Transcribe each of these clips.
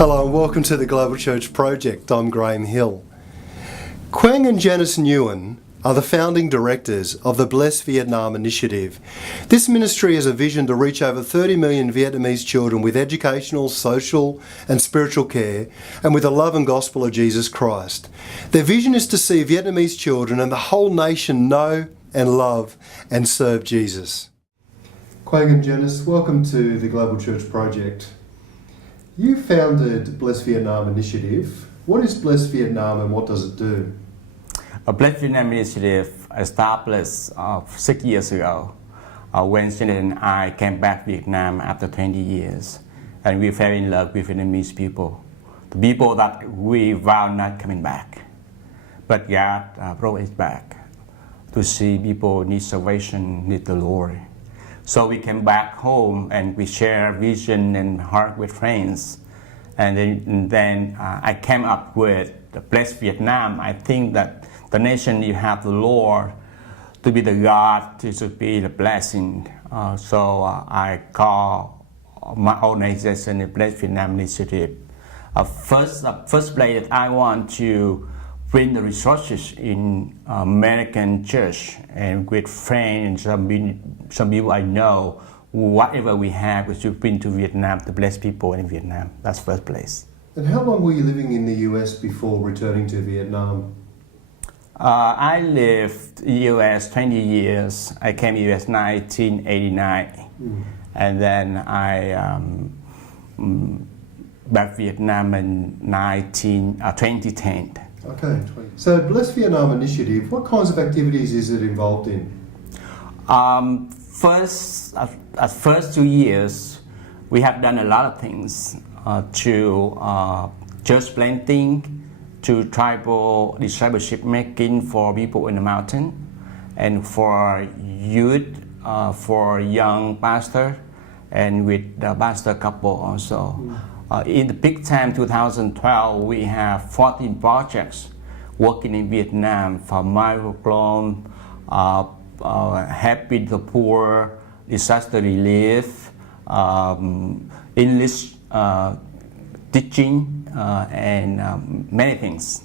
Hello and welcome to the Global Church Project. I'm Graham Hill. Quang and Janice Nguyen are the founding directors of the Bless Vietnam initiative. This ministry has a vision to reach over 30 million Vietnamese children with educational, social and spiritual care and with the love and gospel of Jesus Christ. Their vision is to see Vietnamese children and the whole nation know and love and serve Jesus. Quang and Janice, welcome to the Global Church Project. You founded Bless Vietnam Initiative. What is Bless Vietnam and what does it do? Bless Vietnam Initiative established 6 years ago when Janice and I came back to Vietnam after 20 years. And we fell in love with Vietnamese people, the people that we vowed not coming back. But God brought us back to see people need salvation, need the Lord. So we came back home and we share vision and heart with friends. And then I came up with the Bless Vietnam. I think that the nation, you have the Lord to be the God, to be the blessing. So I call my organization the Bless Vietnam Initiative. First place that I want to bring the resources in American church and with friends, some people I know, whatever we have, we should bring to Vietnam to bless people in Vietnam. That's first place. And how long were you living in the US before returning to Vietnam? I lived in the US 20 years. I came to US 1989. And then I back Vietnam in 2010. Okay. So Bless Vietnam Initiative, what kinds of activities is it involved in? First 2 years, we have done a lot of things to church planting, to tribal discipleship making for people in the mountain, and for youth, for young pastor, and with the pastor couple also. In the peak time 2012, we have 14 projects working in Vietnam for microclone, helping the poor, disaster relief, English teaching, and many things.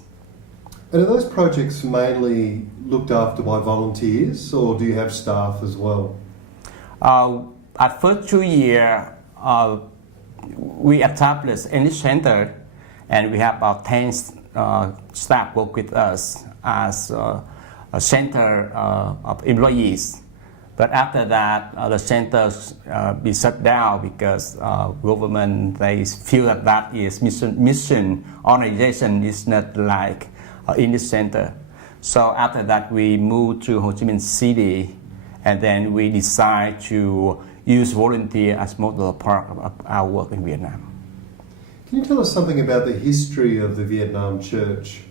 And are those projects mainly looked after by volunteers, or do you have staff as well? At first 2 years, we established in this center, and we have about 10 staff work with us as a center of employees. But after that, the center be shut down because government, they feel that is mission organization is not like in this center. So after that, we moved to Ho Chi Minh City, and then we decide to use volunteer as model part of our work in Vietnam. Can you tell us something about the history of the Vietnam church?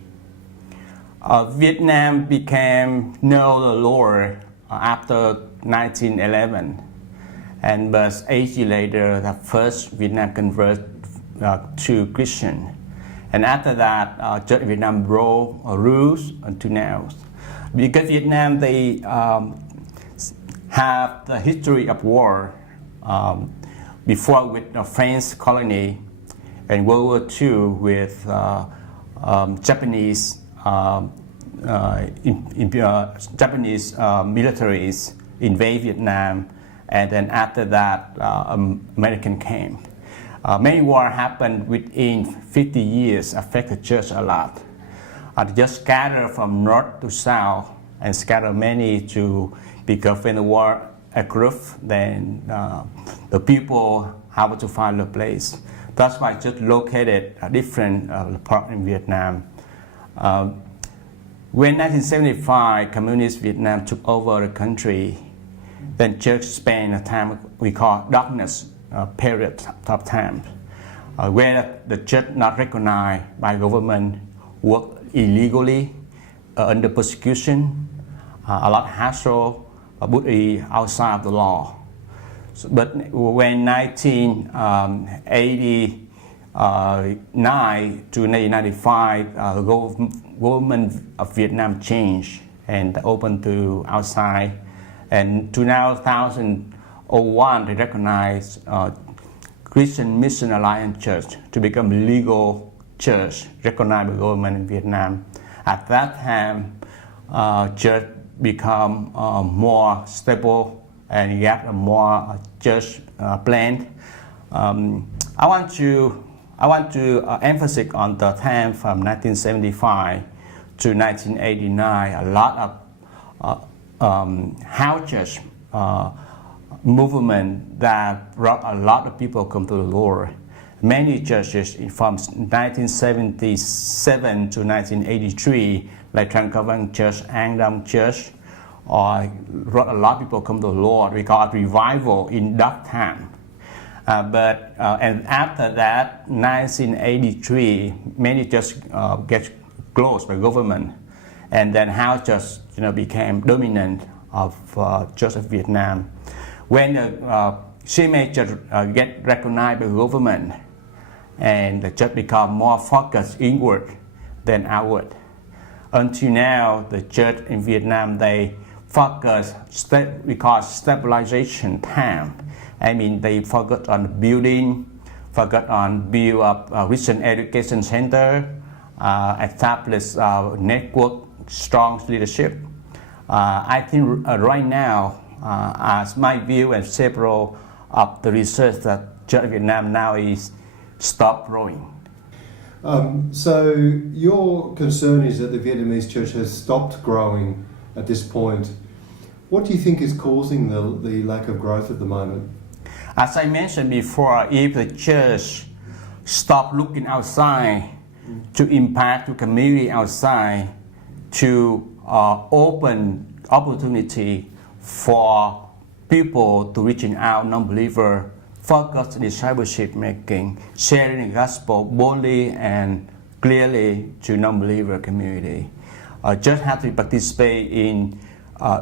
Vietnam became know the Lord after 1911, and but 8 years later, the first Vietnam convert to Christian, and after that, Church Vietnam broke rules until now. Because Vietnam, they have the history of war before with the French colony, and World War II with Japanese Japanese militaries invade Vietnam, and then after that, American came. Many wars happened within 50 years, affected church a lot. Just scatter from north to south, and scatter many to, because when the war occurred, then the people have to find a place. That's why church located a different part in Vietnam. When 1975, Communist Vietnam took over the country, then church spent a time we call darkness period of time, where the church not recognized by government, work illegally, under persecution, a lot of hassle, outside of the law. So, but when 1989 to 1995, the government of Vietnam changed and opened to outside, and to now 2001 they recognize Christian Mission Alliance Church to become legal church recognized by government in Vietnam. At that time, church become more stable and get a more church planned. I want to emphasize on the time from 1975 to 1989. A lot of house church movement that brought a lot of people come to the Lord. Many churches from 1977 to 1983, like Trancavan Church, Angdam Church, brought a lot of people come to the Lord. We got a revival in that time. And after that, 1983, many churches get closed by government, and then house church became dominant of Church of Vietnam. When the CMA church get recognized by government, and the church become more focused inward than outward. Until now, the church in Vietnam, they focus, we call stabilization time. I mean, they focus on building, focus on build up a Christian education center, establish network, strong leadership. I think right now, as my view and several of the research that Church of Vietnam now is stop growing. So your concern is that the Vietnamese church has stopped growing at this point. What do you think is causing the lack of growth at the moment? As I mentioned before, if the church stop looking outside to impact the community outside, to open opportunity for people to reaching out non-believer, focus discipleship making, sharing the gospel boldly and clearly to non-believer community. Just have to participate in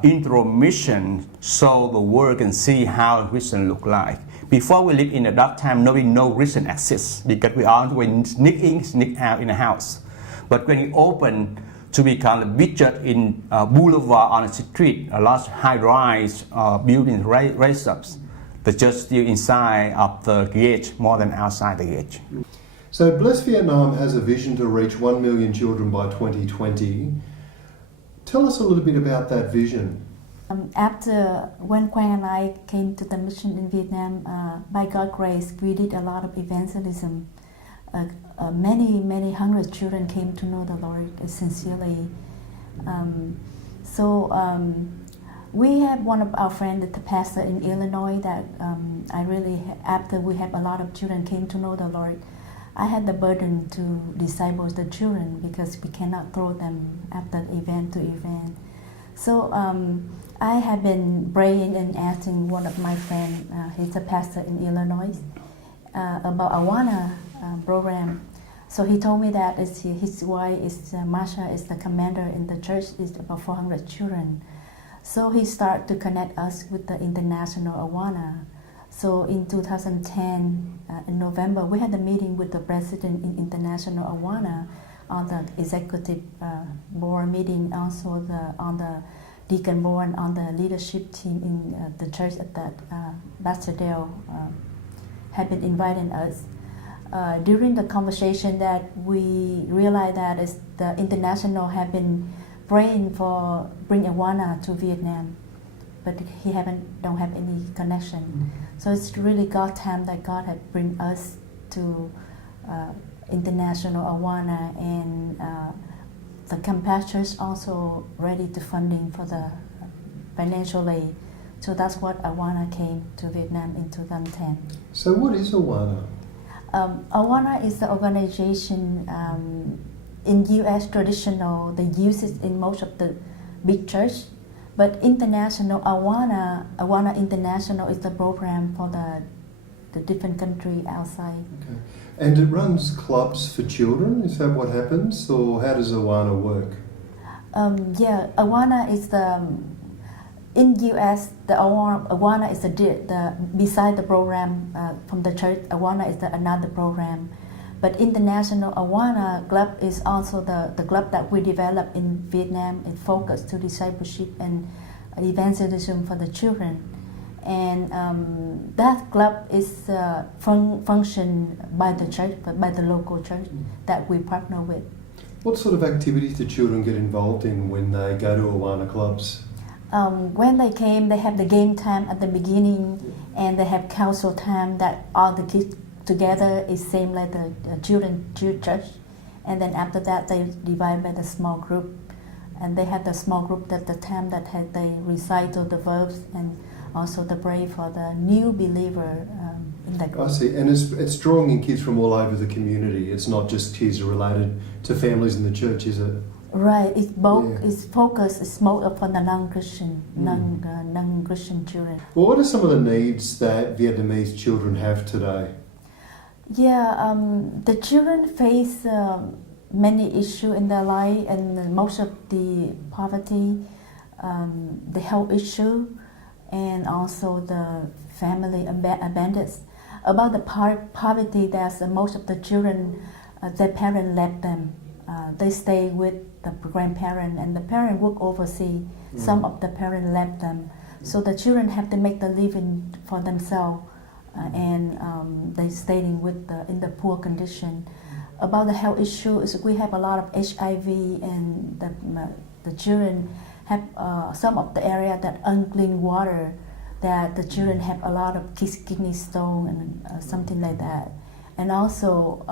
intro mission so the world can see how Christian look like. Before we live in a dark time, knowing no Christian exists because we are going sneak in, sneak out in the house. But when we open to become a big church in boulevard on the street, a large high-rise building raised up, the church still inside of the gate more than outside the gate. So Bless Vietnam has a vision to reach 1 million children by 2020. Tell us a little bit about that vision. After when Quang and I came to the mission in Vietnam, by God's grace, we did a lot of evangelism. Many hundred children came to know the Lord sincerely. We have one of our friends, the pastor in Illinois, that after we have a lot of children came to know the Lord, I had the burden to disciple the children because we cannot throw them after event to event. So I have been praying and asking one of my friends, he's a pastor in Illinois, about Awana program. So he told me that his wife is Masha, is the commander in the church, is about 400 children. So he started to connect us with the international Awana. So in 2010, in November, we had a meeting with the president in International Awana on the executive board meeting, also on the deacon board, and on the leadership team in the church at that Bastardale had been inviting us. During the conversation that we realized that the international have been praying for bring Awana to Vietnam, but he don't have any connection. So it's really God's time that God had bring us to international Awana, and the Compassion Church also ready to funding for the financial aid. So that's what Awana came to Vietnam in 2010. So what is Awana? Awana is the organization in U.S. traditional. They use it in most of the big church, but international Awana International is the program for the different country outside. Okay. And it runs clubs for children. Is that what happens, or how does Awana work? Awana is in U.S. the Awana is the beside the program from the church. Awana is another program, but international Awana club is also the club that we developed in Vietnam. It focused to discipleship and evangelism for the children. And that club is functioned by the church, by the local church that we partner with. What sort of activities do children get involved in when they go to Awana clubs? When they came, they have the game time at the beginning, and they have council time that all the kids together is same like the children church. And then after that, they divide by the small group, and they have the small group that the time that they recite the verbs and also the pray for the new believer in the group. I see, and it's drawing in kids from all over the community. It's not just kids related to families in the church, is it? Right, it's both. Yeah. It's focused. It's more upon the non-Christian, non-Christian children. Well, what are some of the needs that Vietnamese children have today? Yeah, the children face many issues in their life, and most of the poverty, the health issue, and also the family abandonment. About the poverty, there's most of the children, their parents left them. They stay with the grandparent, and the parent work overseas. Some of the parents left them, so the children have to make the living for themselves, and they staying with in the poor condition. About the health issues, we have a lot of HIV, and the children have some of the area that unclean water, that the children have a lot of kidney stone and something like that. And also,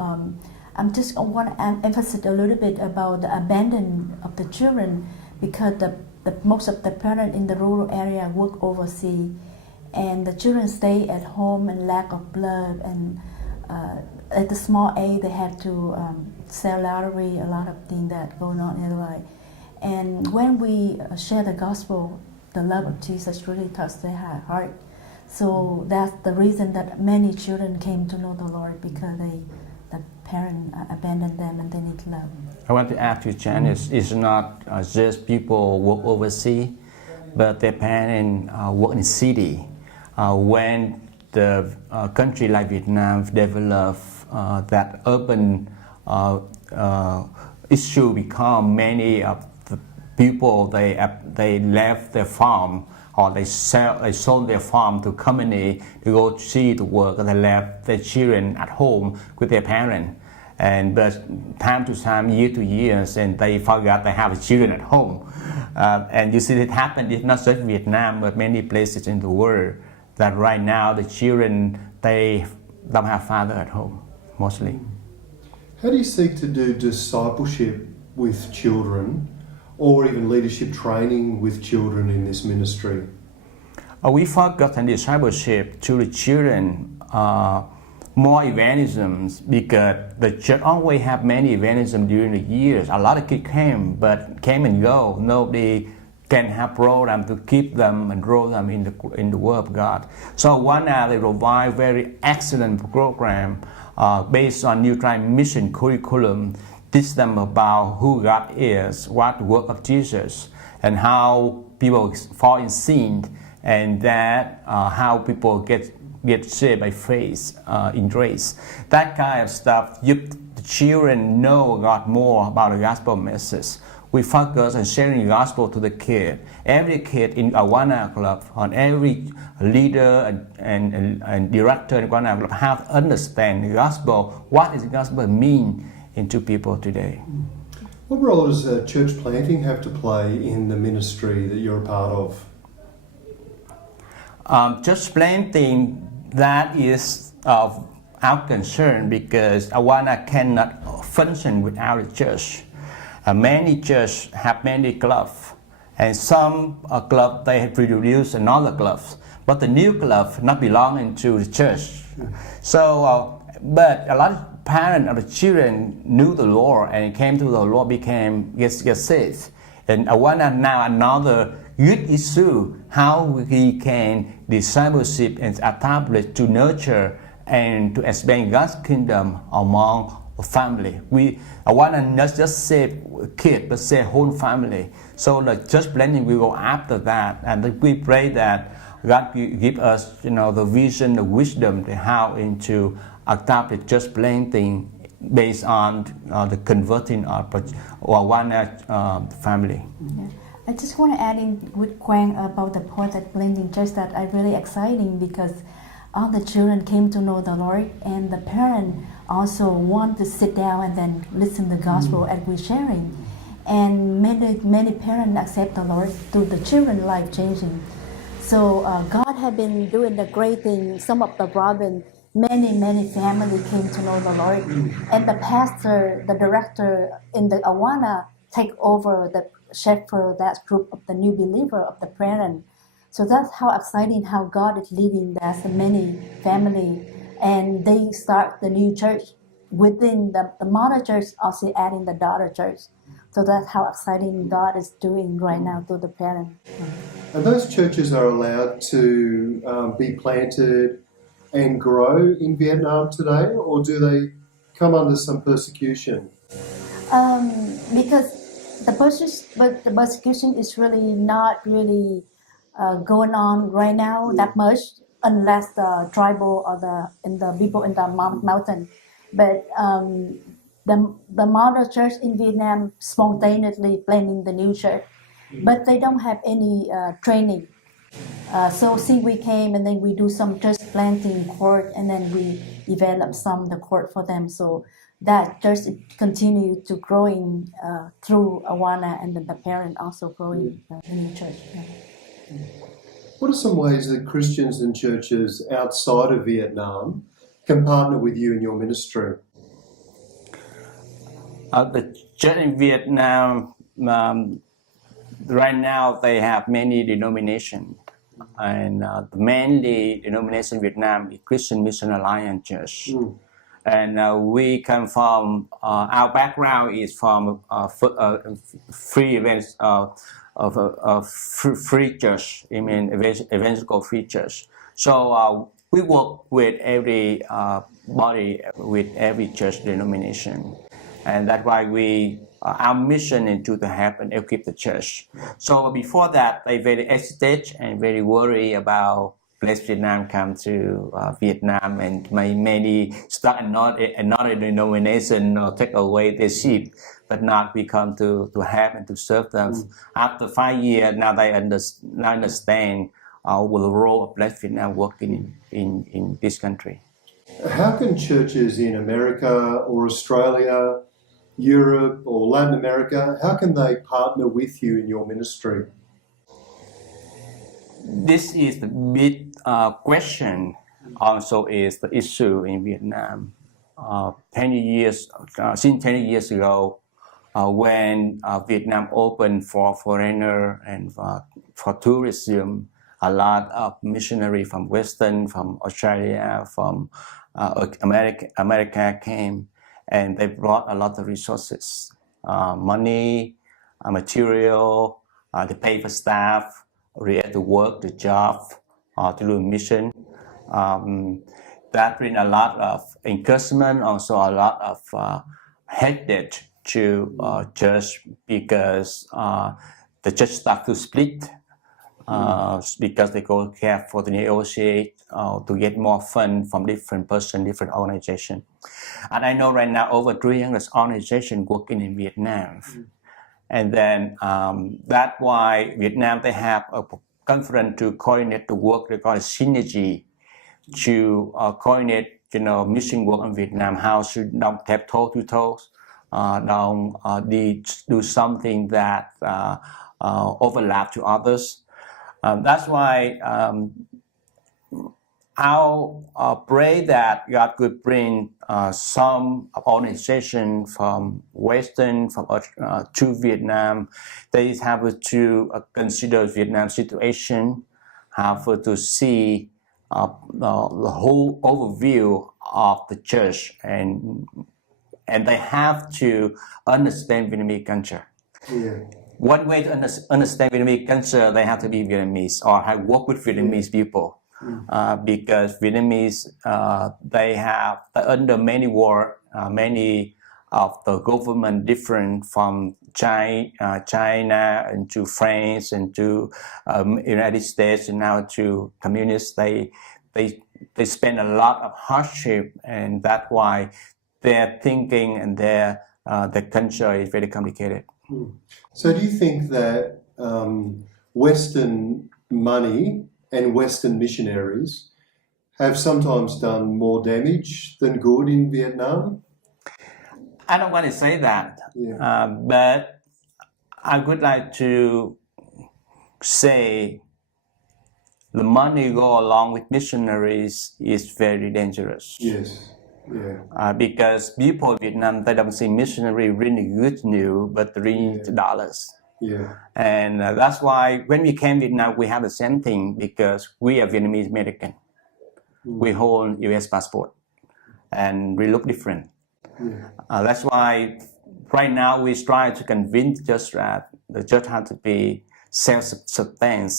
I want to emphasize a little bit about the abandonment of the children, because the most of the parents in the rural area work overseas, and the children stay at home and lack of blood, and at the small age they have to sell lottery, a lot of things that going on in their life. And when we share the gospel, the love of Jesus really touched their heart. So that's the reason that many children came to know the Lord, because the parents abandoned them and they need love. I want to add to Janice, it's not just people work overseas, but their parents work in city. When the country like Vietnam develop that urban issue become, many of the people they left their farm, or they sold their farm to company to go see to work, and they left their children at home with their parents. But time to time, year to year, and they forgot they have children at home. And you see it happen, it's not just Vietnam, but many places in the world, that right now the children, they don't have father at home, mostly. How do you seek to do discipleship with children, or even leadership training with children in this ministry? We focus on discipleship to the children, more evangelisms, because the church always have many evangelisms during the years. A lot of kids came and go. Nobody can have program to keep them and grow them in the Word of God. So one hour they provide very excellent program based on New Time Mission curriculum, teach them about who God is, what the work of Jesus, and how people fall in sin, and that how people get saved by faith in grace. That kind of stuff, the children know God more about the gospel message. We focus on sharing the gospel to the kid. Every kid in Awana Club, on every leader and director in Awana Club have to understand the gospel. What does the gospel mean into people today? What role does church planting have to play in the ministry that you're a part of? Church planting, that is of our concern, because Awana cannot function without a church. Many churches have many clubs, and some clubs they have produced another clubs, but the new club not belonging to the church. So, but a lot of parents of the children knew the Lord and came to the Lord, get saved. And Awana now another youth issue, how we can discipleship and establish to nurture and to expand God's kingdom among family. I want to not just save kids, but save whole family. So the church planting will go after that, and we pray that God give us, the vision, the wisdom, to how into establish church planting based on the converting of one family. Yeah. I just want to add in with Quang about the part that blending church that are really exciting because all the children came to know the Lord and the parent also want to sit down and then listen to the gospel as we're sharing. And many parents accept the Lord through the children life changing. So God had been doing the great thing. Some of the province, many family came to know the Lord. And the pastor, the director in the Awana take over the shepherd that group of the new believer of the parent. So that's how exciting how God is leading that many family. And they start the new church within the mother church, also adding the daughter church. So that's how exciting God is doing right now through the parent. And those churches are allowed to be planted and grow in Vietnam today, or do they come under some persecution? Because the persecution is really not really going on right now that much, unless the tribal or the people in the mountain. But the mother church in Vietnam spontaneously planning the new church, but they don't have any training. So see, we came and then we do some church planting court, and then we develop the court for them. So that church continue to growing through Awana, and then the parent also growing the new church. Yeah. What are some ways that Christians and churches outside of Vietnam can partner with you in your ministry? The church in Vietnam, right now they have many denominations. And mainly denomination in Vietnam is Christian Mission Alliance Church. And we come from, our background is from free events of free church, I mean evangelical free church. So we work with every body, with every church denomination. And that's why our mission is to help and equip the church. So before that, they very hesitate and very worried about Blessed Vietnam come to Vietnam and many start another denomination or take away their sheep, but not become to help and to serve them. After 5 years, now they understand the role of Blessed Vietnam working in this country. How can churches in America or Australia, Europe or Latin America, how can they partner with you in your ministry? This is the big question. Also, is the issue in Vietnam. 10 years since 10 years ago, when Vietnam opened for foreigner and for tourism, a lot of missionaries from Western, from Australia, from America came, and they brought a lot of resources, money, material, to pay for staff, related to work, the job, to do mission. That brings a lot of encouragement, also a lot of heritage to church, because the church starts to split because they go careful to negotiate to get more funds from different person, different organization. And I know right now over 300 organizations working in Vietnam. And then that's why Vietnam, they have a conference to coordinate the work they call synergy, to coordinate, mission work in Vietnam, how should not have toe-to-toe, do something that overlap to others. That's why I'll pray that God could bring some organization from Western to Vietnam. They have to consider Vietnam's situation, have to see the whole overview of the church, and they have to understand Vietnamese culture. Yeah. One way to understand Vietnamese culture, they have to be Vietnamese or have worked with Vietnamese people. Because Vietnamese, they have under many wars, many of the government different from China and to France and to United States and now to communists. They spend a lot of hardship, and that's why their thinking and their culture is very complicated. So do you think that Western money and Western missionaries have sometimes done more damage than good in Vietnam? I don't want to say that, Yeah. but I would like to say the money go along with missionaries is very dangerous. Yes. Yeah. Because people in Vietnam, they don't see missionary really good news, but really dollars. Yeah. And that's why when we came to Vietnam, we have the same thing because we are Vietnamese American. We hold U.S. passport and we look different. Yeah. That's why right now we try to convince just that the church has to be self-sustained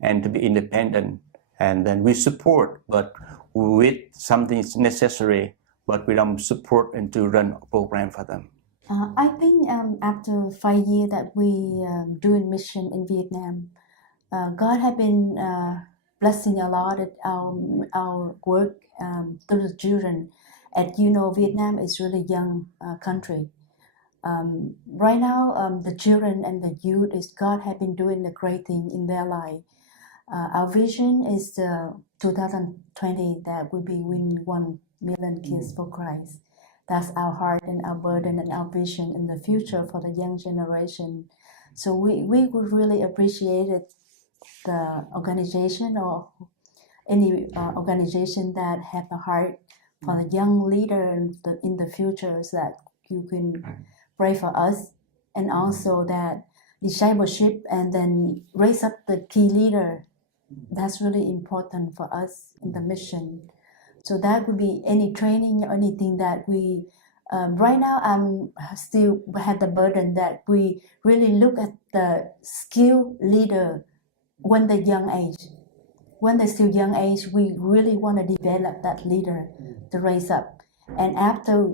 and to be independent. And then we support, but with something necessary, but we don't support and to run a program for them. I think after 5 years that we doing mission in Vietnam, God has been blessing a lot at our work to the children. And you know, Vietnam is really young country. Right now, the children and the youth is God has been doing the great thing in their life. Our vision is 2020 that will be win 1 million kids for Christ. That's our heart and our burden and our vision in the future for the young generation. So we would really appreciate it, the organization or any organization that have a heart for the young leader in the future, so that you can pray for us, and also that discipleship and then raise up the key leader. That's really important for us in the mission. So that would be any training or anything that we right now I'm still have the burden that we really look at the skilled leader when they're young age. When they're still young age, we really want to develop that leader to raise up. And after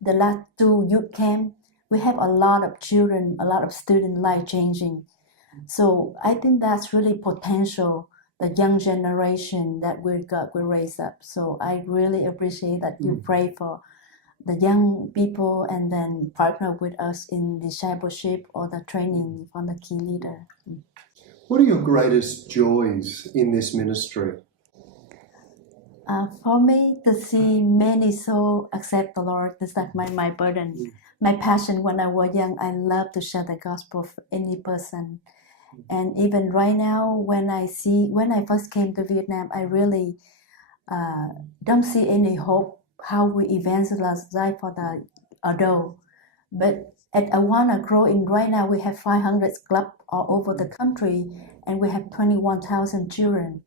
the last 2 youth camp, we have a lot of children, a lot of students life changing. So I think that's really potential, the young generation that we raise up. So I really appreciate that you pray for the young people and then partner with us in discipleship or the training for the key leader. What are your greatest joys in this ministry? For me, to see many souls accept the Lord, that's like my burden. My passion when I was young, I love to share the gospel for any person. And even right now, when I first came to Vietnam, I really don't see any hope how we evangelize for the adult. But at Awana growing right now, we have 500 clubs all over the country, and we have 21,000 children.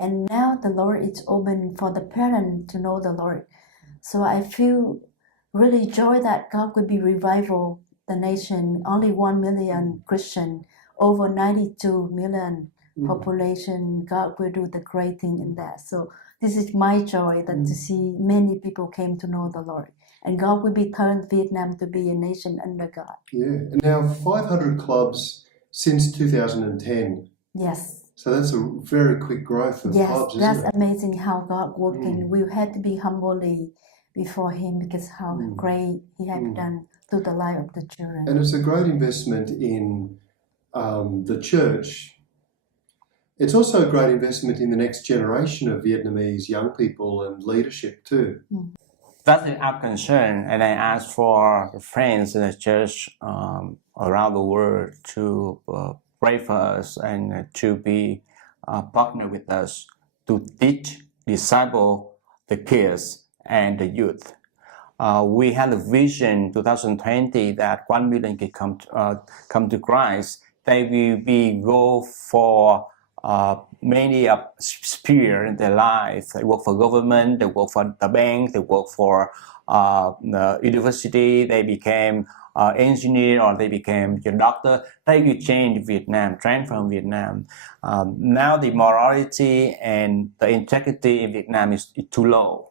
And now the Lord is open for the parents to know the Lord. So I feel really joy that God will be revival the nation. Only 1 million Christian, over 92 million population. God will do the great thing in that. So this is my joy that to see many people came to know the Lord. And God will be turned Vietnam to be a nation under God. Yeah. Now 500 clubs since 2010. Yes. So that's a very quick growth of clubs, isn't it? That's amazing how God working. We had to be humbly before Him because how great He has done through the life of the children. And it's a great investment in the church. It's also a great investment in the next generation of Vietnamese young people and leadership too. That's our concern, and I ask for friends in the church around the world to pray for us and to be partner with us to teach, disciple the kids and the youth. We had a vision 2020 that 1 million can come to Christ. They will be go for many sphere in their life. They work for government, they work for the bank, they work for the university, they became engineer or they became a doctor. They will change Vietnam, transform Vietnam. Now the morality and the integrity in Vietnam is too low.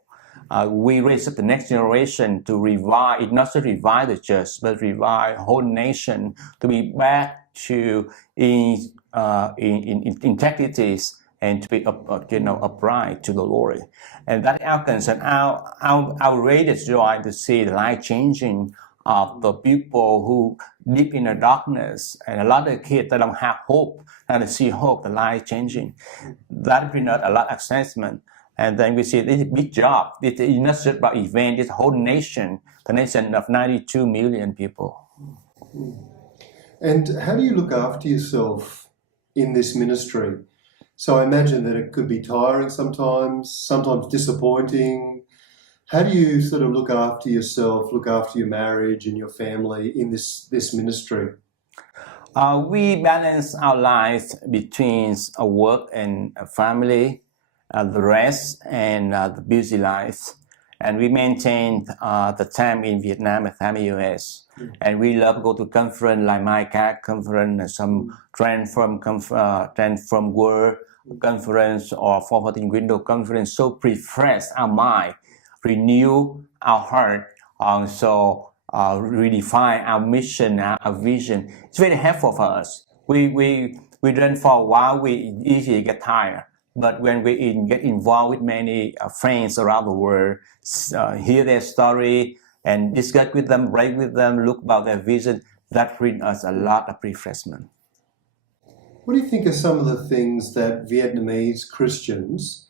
We raise up the next generation to revive, not to revive the church, but revive the whole nation to be back to in integrities and to be upright to the Lord. And that is our concern. Our greatest joy to see the life changing of the people who live in the darkness, and a lot of kids that don't have hope, and they see hope, the life changing. That brings us a lot of excitement. And then we see this big job. It's not just about event, it's a whole nation, the nation of 92 million people. And how do you look after yourself in this ministry? So I imagine that it could be tiring sometimes disappointing. How do you sort of look after yourself, look after your marriage and your family in this ministry? We balance our lives between work and family, the rest, and the busy life. And we maintain the time in Vietnam and time in US. And we love to go to conference like MICAC conference, some trend from World conference or forwarding window conference. So refresh our mind, renew our heart, also redefine our mission, our vision. It's very helpful for us. We learn for a while, we easily get tired. But when we get involved with many friends around the world, hear their story and discuss with them, write with them, look about their vision, that brings us a lot of refreshment. What do you think are some of the things that Vietnamese Christians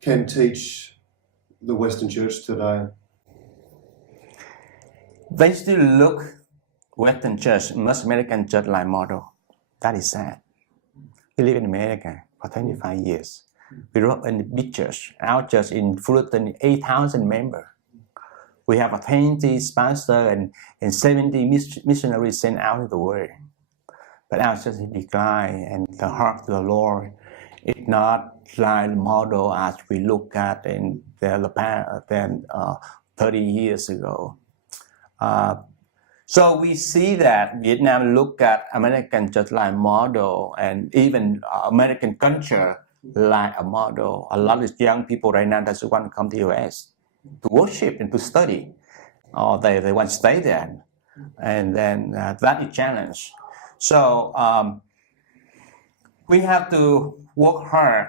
can teach the Western Church today? They still look Western Church, most American church like model. That is sad. We live in America for 25 years. We grew up in a big church. Our church in Fullerton, 8,000 members. We have a 20 pastors and 70 missionaries sent out of the world. But our church is decline, and the heart of the Lord is not like the model as we look at in the past 30 years ago. So we see that Vietnam look at American church like model, and even American culture like a model. A lot of young people right now just want to come to the US to worship and to study, or they want to stay there, and then that is a challenge. So we have to work hard.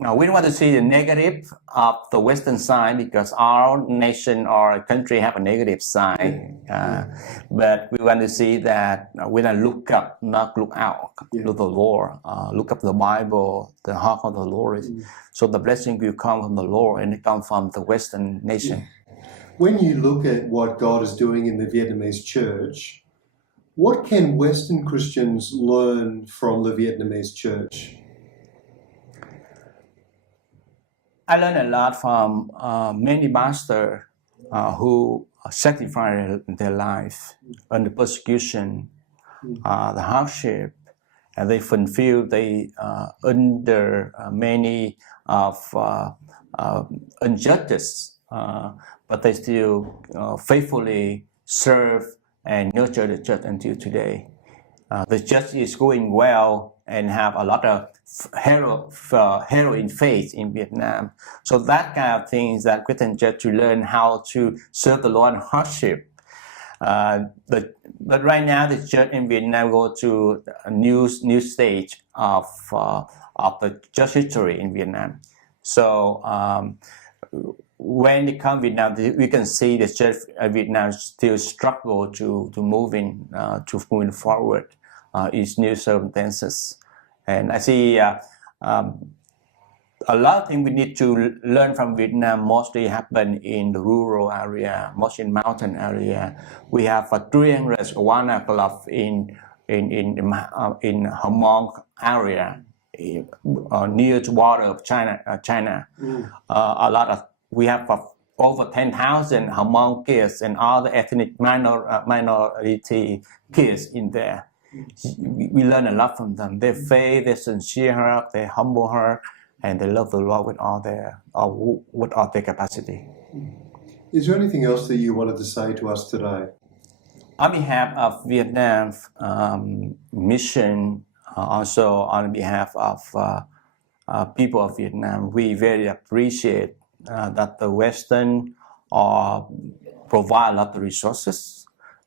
Now, we don't want to see the negative of the Western side, because our nation or country have a negative side. But we want to see that we don't look up, not look out, to the Lord. Look up the Bible, the heart of the Lord. So the blessing will come from the Lord, and it comes from the Western nation. When you look at what God is doing in the Vietnamese church, what can Western Christians learn from the Vietnamese church? I learned a lot from many pastors who sacrificed their life under persecution, the hardship, and they fulfilled under many of injustice, but they still faithfully serve and nurture the church until today. The church is going well and have a lot of hero in faith in Vietnam. So that kind of things that Christian church to learn how to serve the Lord in hardship. But right now the church in Vietnam go to a new stage of the church history in Vietnam. So when they come to Vietnam, we can see the church in Vietnam still struggle to moving forward its new circumstances. And I see a lot of things we need to learn from Vietnam mostly happen in the rural area, mostly in mountain area. We have a 300 Awana club in Hmong area near the border of China. We have over 10,000 Hmong kids and other ethnic minority kids in there. We learn a lot from them. Their faith, their sincere heart, their humble heart, and they love the Lord with all their capacity. Is there anything else that you wanted to say to us today? On behalf of Vietnam mission, also on behalf of people of Vietnam, we very appreciate that the Western provide a lot of resources,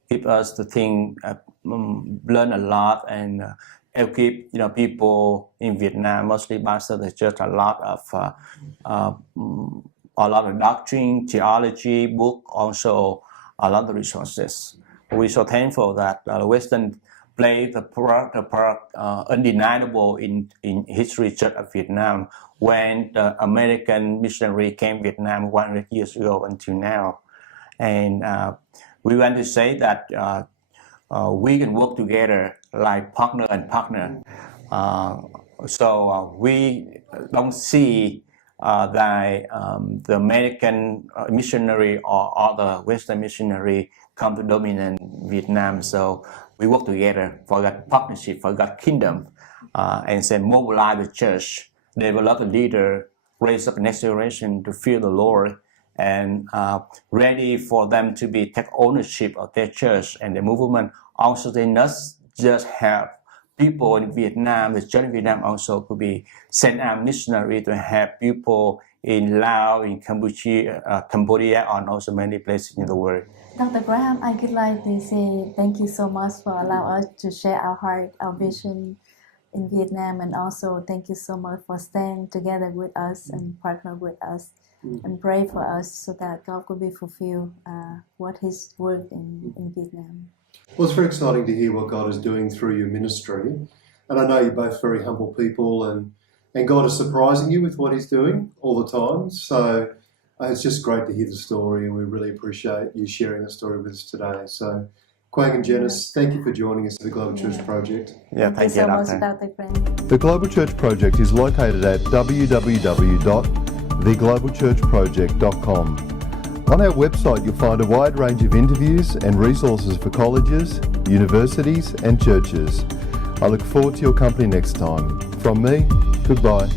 give us the thing, learn a lot, and equip people in Vietnam, mostly pastor the church, a lot of doctrine, theology, book, also a lot of resources. we're so thankful that Western played the part undeniable in history Church of Vietnam when the American missionary came to Vietnam 100 years ago until now. And we want to say that we can work together like partner and partner. So we don't see that the American missionary or other Western missionary come to dominate Vietnam. So we work together for that partnership, for God's kingdom, and then mobilize the church, develop a leader, raise up the next generation to fear the Lord, and ready for them to take ownership of their church and the movement. Also, they not just have people in Vietnam, the church in Vietnam also could be sent out missionary to have people in Laos, in Cambodia, and also many places in the world. Dr. Graham, I would like to say thank you so much for allowing us to share our heart, our vision in Vietnam, and also thank you so much for staying together with us and partner with us and pray for us so that God could be fulfilled what His word in Vietnam. Well, it's very exciting to hear what God is doing through your ministry. And I know you're both very humble people, and God is surprising you with what He's doing all the time. So it's just great to hear the story, and we really appreciate you sharing the story with us today. So, Quang and Janice, thank you for joining us at the Global Church Project. Yeah, thank you so much, Doctor. Dr. Graham. The Global Church Project is located at www.theglobalchurchproject.com. On our website, you'll find a wide range of interviews and resources for colleges, universities, and churches. I look forward to your company next time. From me, goodbye.